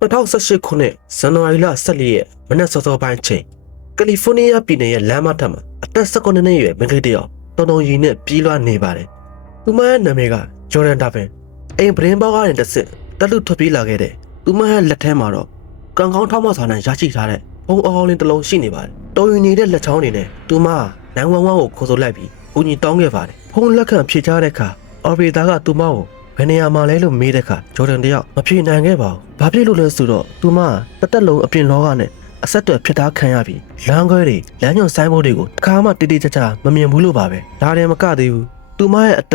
2018 ခုနှစ်ဇန်နဝါရီလ14ရက်မနက်စောစောပိုင်းချိန်ကယ်လီဖိုးနီးယားပြည်နယ်ရဲ့လမ်းမထက်မှာအသက်19နှစ်အရွယ်မိန်းကလေးတစ်ယောက်တုံတုံရီနဲ့ပြေးလွှားနေပါတယ်။သူမရဲ့နာမည်ကဂျော်ဒန်ဒါဗင်အိမ်ပရင်ပေါက်ကနေတစ်စစ်တက်လူထွက်ပြေးလာခဲ့တဲ့သူမရဲ့လက်ထဲမှာတော့ကံကောင်းထောက်မဆာနဲ့ရရှိထားတဲ့ဘုံအော်လင်းတစ်လုံးရှိနေပါတယ်။တုံရီနေတဲ့လက်ချောင်းတွေနဲ့သူမက911ကိုခေါ်ဆိုလိုက်ပြီးဦးညီတောင်းခဲ့ပါတယ်။ဖုန်းလက်ခံဖြေချတဲ့အခါအော်ပရေတာကသူမကိုဘယ်နေရာမှာလဲလို့မေးတဲ့အခါဂျော်ဒန်တယောက်မဖြေနိုင်ခဲ့ပါဘူး။ဘာဖြစ်လို့လဲဆိုတော့သူမတစ်သက်လုံးအပြင်လောကနဲ့အဆက်အသွယ်ဖြစ်တာခံရပြီးလမ်းခွဲတွေလမ်းညွှန်ဆိုင်ဘုတ်တွေကိုတစ်ခါမှတိတိကျကျမမြင်ဘူးလို့ပါပဲ။ဒါလည်းမကသေးဘူး။သူမရဲ့အသ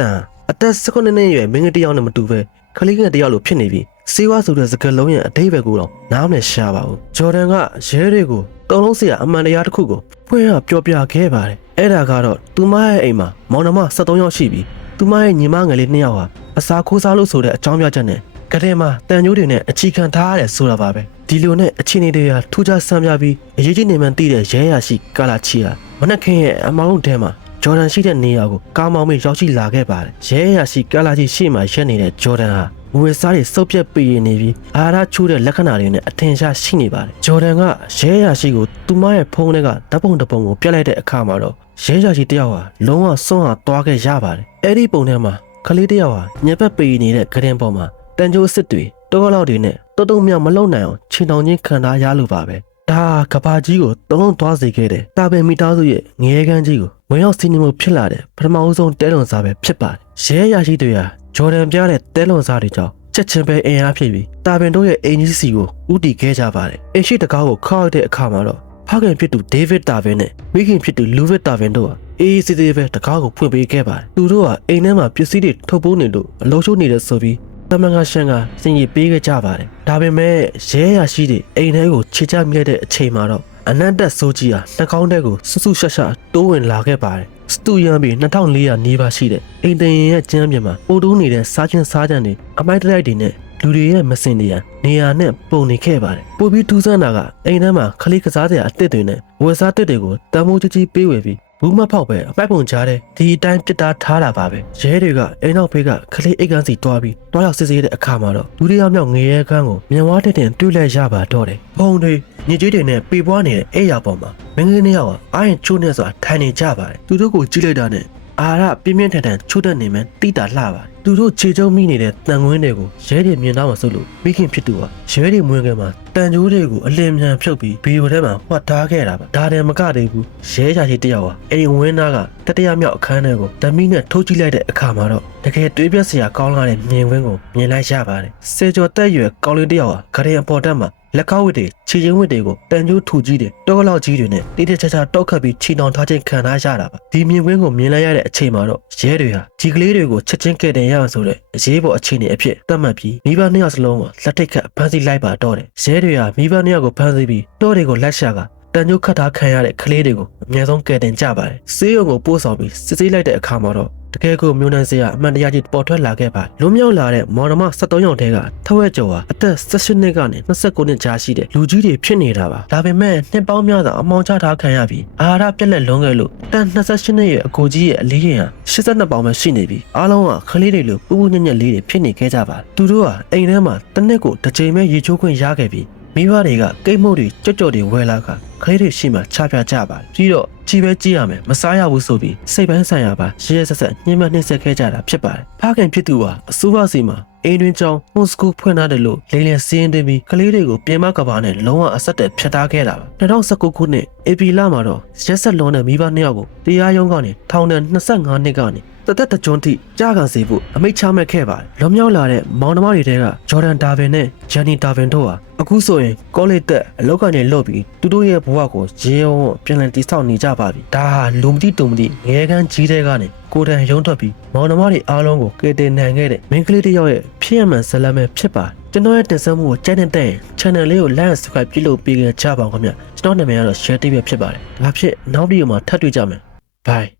က်19နှစ်အရွယ်မိန်းကလေးတစ်ယောက်နဲ့မတူပဲကလေးငယ်တစ်ယောက်လိုဖြစ်နေပြီးစေဝါဆိုတဲ့စကားလုံးရဲ့အဓိပ္ပာယ်ကိုတော့နားမလည်ရှားပါဘူး။ဂျော်ဒန်ကရဲတွေကိုတုံးလုံးစရာအမှန်တရားတစ်ခုကိုဖွင့်ရပြောပြခဲ့ပါတယ်။အဲ့ဒါကတော့သူမရဲ့အိမ်မှာမောင်နှမ73ယောက်ရှိပြီးသူမရဲ့ညီမငယ်လေး2ယောက်ဟာအစာခိုးစားလို့ဆိုတဲ့အကြောင်းပြချက်နဲ့ကတဲ့မှာတန်ကြိုးတွေနဲ့အခြေခံထားရတယ်ဆိုတာပါပဲဒီလိုနဲ့အခြေအနေတွေကထူးခြားဆန်းပြပြီးအရေးကြီးနေမှန်းသိတဲ့ရဲရရှိကာလာချီယာမနက်ခင်းရဲ့အမောင်းထဲမှာဂျော်ဒန်ရှိတဲ့နေရာကိုကားမောင်းပြီးရောက်ရှိလာခဲ့ပါတယ်ရဲရရှိကာလာချီရှေ့မှာရက်နေတဲ့ဂျော်ဒန်ဟာဝေစားတွေစုပ်ပြက်ပေးနေပြီးအာရချိုးတဲ့လက္ခဏာတွေနဲ့အထင်ရှားရှိနေပါတယ်ဂျော်ဒန်ကရဲရရှိကိုသူမရဲ့ဖုန်းထဲကဓာတ်ပုံတစ်ပုံကိုပြလိုက်တဲ့အခါမှာတော့ရဲရရှိတယောက်ဟာလုံးဝစွန့်အားသွားခဲ့ရပါတယ်အဲ့ဒီပုံထဲမှာကလေးတယောက်ဟာညက်ပတ်ပေးနေတဲ့ကရင်ပေါ်မှာတန်ကြိုးစစ်တွေတောလောက်တွေနဲ့တုံမြောက်မလုံနိုင်အောင်ခြေတောင်ချင်းခံထားရလို့ပါပဲဒါကဘာကြီးကိုတုံလုံးသွားစေခဲ့တယ်တာပင်မီသားစုရဲ့ငရဲကန်းကြီးကိုဝင်ရောက်စီးနှင်းမှုဖြစ်လာတဲ့ပထမအဆုံးတဲလွန်စားပဲဖြစ်ပါတယ်ရဲရရှိတွေဟာဂျော်ဒန်ပြတဲ့တဲလွန်စားတွေကြောင့်ချက်ချင်းပဲအင်အားဖြစ်ပြီးတာပင်တို့ရဲ့အင်ဂျီစီကိုဥတီခဲ့ကြပါတယ်အရှိတကားကိုခောက်တဲ့အခါမှာတော့ဖခင်ဖြစ်သူဒေးဗစ်တာဗင်နဲ့မိခင်ဖြစ်သူလူဗစ်တာဗင်တို့ဟာအေးစစ်စစ်ပဲတကားကိုဖွင့်ပေးခဲ့ပါတယ်သူတို့ဟာအိမ်ထဲမှာပစ္စည်းတွေထုတ်ပိုးနေလို့အလုံးချိုးနေတယ်ဆိုပြီးတမန်ကရှန်ကစင်ကြီးပေးခဲ့ကြပါတယ်ဒါပေမဲ့ရဲရရှိတဲ့အိမ်ထဲကိုခြေချမြဲတဲ့အချိန်မှာတော့အနန္တဆိုးကြီးဟာနှာခေါင်းထဲကိုဆူဆူရှာရှာတိုးဝင်လာခဲ့ပါတယ်စတူယန်ဘီ2400နီးပါးရှိတဲ့အိမ်တရင်ရဲ့ကျမ်းပြင်မှာပို့တိုးနေတဲ့စားချင်းစားကြံတွေအမိုက်တိုက်တွေနဲ့လူတွေရဲ့မစင်တရားနေရာနဲ့ပုံနေခဲ့ပါတယ်ပို့ပြီးထူးဆန်းတာကအိမ်ထဲမှာခလေးကစားစရာအစ်စ်တွေနဲ့ဝယ်စားတစ်တွေကိုတမိုးကြီးကြီးပေးဝယ်ပြီးဘူးမဖောက်ပဲအပိုက်ပုံကြားတဲ့ဒီအတိုင်းပြစ်သားထားတာပါပဲရဲတွေကအိမ်နောက်ဖေးကခလေးအိတ်ကန်းစီတွားပြီးတွားရောက်စစ်ဆေးတဲ့အခါမှာတော့လူတွေရောက်မြောက်ငရဲကန်းကိုမြန်ဝါးတဲ့တင်တွေ့လက်ရပါတော့တယ်ဘုံတွေညစ်ကြေးတွေနဲ့ပေပွားနေတဲ့အိယာပေါ်မှာမင်းကလေးနှစ်ယောက်ကအာရင်ချိုးနေစွာထိုင်နေကြပါတယ်သူတို့ကိုကြည့်လိုက်တာနဲ့အာရပြင်းပြင်းထန်ထန်ချိုးတတ်နေမှတိတာလှပါတယ်သူတို့ခြေကျုံမိနေတဲ့တန်ခွင်းတွေကိုရဲတွေမြင်တော့မှဆိုလို့မိခင်ဖြစ်သူကရဲတွေမွေးခဲ့မှာတန်ကြိုးတွေကိုအလင်းမြန်ဖြုတ်ပြီးဗီဒီယိုထဲမှာဟွက်ထားခဲ့တာပါဒါတည်းမကသေးဘူးရဲရရှိတယောက်ဟာအိမ်ဝင်းသားကတတိယမြောက်အခန်းထဲကိုဓမီနဲ့ထိုးကြည့်လိုက်တဲ့အခါမှာတော့တကယ်တွေးပြစရာကောင်းလာတဲ့မြင်ကွင်းကိုမြင်လိုက်ရပါတယ်စေကျော်တက်ရွယ်ကောင်းလေးတယောက်ဟာဂရင်အပေါ်တက်မှာလက်ကောက်ဝတ်တွေခြေချင်းဝတ်တွေကိုတန်ကြိုးထူကြီးတွေတောလောက်ကြီးတွေနဲ့တိတိကျကျတောက်ခတ်ပြီးခြေတောင်ထားခြင်းခံထားရတာပါဒီမြင်ကွင်းကိုမြင်လိုက်ရတဲ့အချိန်မှာတော့ရဲတွေဟာဒီကလေးတွေကိုချက်ချင်းကယ်တင်ရအောင်ဆိုတဲ့အရေးပေါ်အခြေအနေအဖြစ်သတ်မှတ်ပြီးမိဘနှစ်ယောက်စလုံးကိုလက်ထိတ်ခတ်ဖမ်းဆီးလိုက်ပါတော့တယ်ရဲတွေဟာမိဘနှစ်ယောက်ကိုဖမ်းဆီးပြီးတောတွေကိုလက်ရှာကတန်ကြိုးခတ်ထားခံရတဲ့ကလေးတွေကိုအများဆုံးကယ်တင်ကြပါတယ်ဆေးရုံကိုပို့ဆောင်ပြီးစစ်ဆေးလိုက်တဲ့အခါမှာတော့တကယ်ကိုမျိုးနှံစရာအမှန်တရားကြီးပေါ်ထွက်လာခဲ့ပါလွန်မြောက်လာတဲ့မော်ဒမ73ယောက်ထဲကထဝက်ကျော်ဟာအသက်18နှစ်ကနေ29နှစ်ကြားရှိတဲ့လူကြီးတွေဖြစ်နေတာပါဒါပေမဲ့နှစ်ပေါင်းများစွာအမောင်ချထားခံရပြီးအာဟာရပြက်လက်လွန်ခဲ့လို့တန်28နှစ်ရဲ့အကိုကြီးရဲ့အလေးရင်ဟာ82ပေါင်ပဲရှိနေပြီးအားလုံးကခလေးတွေလိုပူပူညံ့ညံ့လေးတွေဖြစ်နေခဲ့ကြပါသူတို့ဟာအိမ်ထဲမှာတစ်နှစ်ကိုတစ်ချိန်ပဲရေချိုးခွင့်ရခဲ့ပြီးမိဘတွေကကိတ်မုတ်တွေကြော့ကြော့တွေဝယ်လာခါခလေးတွေရှိမှချပြကြပါတယ်ပြီးတော့ကြည်ပဲကြည့်ရမယ်မစားရဘူးဆိုပြီးစိတ်ပိုင်းဆိုင်ရာပါရဲရဲဆက်ဆက်ညှိမနှိမ့်ဆက်ခဲ့ကြတာဖြစ်ပါတယ်ဖခင်ဖြစ်သူဟာအစိုးရစီမှာအိမ်တွင်ကျောင်းဟွန်စကူဖွင့်ထားတယ်လို့လိမ့်လည်စီးရင်တင်ပြီးကလေးတွေကိုပြင်မကဘာနဲ့လုံးဝအဆက်တက်ဖြတ်ထားခဲ့တာပါ2019ခုနှစ်ဧပြီလမှာတော့ရက်ဆက်လွန်တဲ့မိဘနှစ်ယောက်ကိုတရားရုံးကနေထောင်ဒဏ်25နှစ်ကနေတသက်တကြွန်းထိကြားခံစေဖို့အမိန့်ချမှတ်ခဲ့ပါတယ်လွန်မြောက်လာတဲ့မောင်နှမတွေထဲကဂျော်ဒန်ဒါဗင်နဲ့ဂျန်နီဒါဗင်တို့ဟာအခုဆိုရင်ကောလိပ်တက်အလောက်ကနေလွတ်ပြီးသူတို့ရဲ့ဘဝကိုရေုံပြန်လည်တည်ဆောက်နေကြပါပြီဒါဟာလူမတိတုံမတိငရဲကန်းကြီးတဲ့ကနေကိုယ်တိုင်ရုံးထွက်ပြီးမောင်နှမတွေအားလုံးကိုကယ်တင်နိုင်ခဲ့တဲ့မင်းကလေးတစ်ယောက်ရဲ့ဖြစ်ရမှန်ဇလံပဲဖြစ်ပါတယ်ကျွန်တော်ရဲ့တင်ဆက်မှုကိုကြိုက်တဲ့ channel လေးကို like and subscribe ပြုလုပ်ပေးကြပါဦးခင်ဗျကျွန်တော်နာမည်ကတော့ Share TV ဖြစ်ပါတယ်ဒါဖြစ်နောက်ဗီဒီယိုမှာထပ်တွေ့ကြမယ် bye